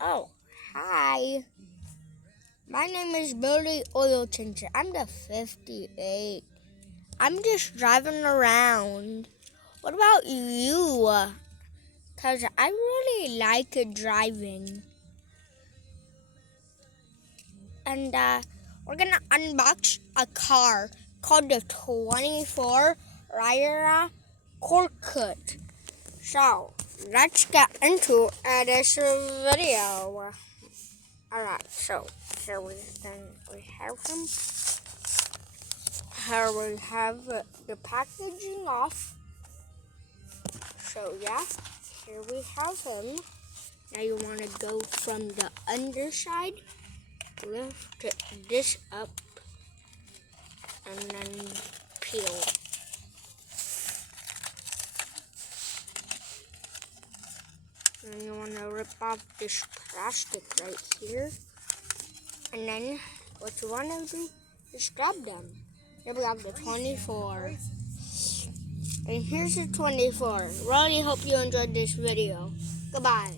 Oh, hi. My name is Billy Oil Changer. I'm the 58. I'm just driving around. What about you? Because I really like driving. And we're going to unbox a car called the 24 Ryra Corkut. So, let's get into this video. Alright, so here we have him. Here we have the packaging off. So yeah, here we have him. Now you want to go from the underside, lift this up, and then peel. And you want to rip off this plastic right here. And then what you want to do is grab them. Here we have the 24. And here's the 24. Really hope you enjoyed this video. Goodbye.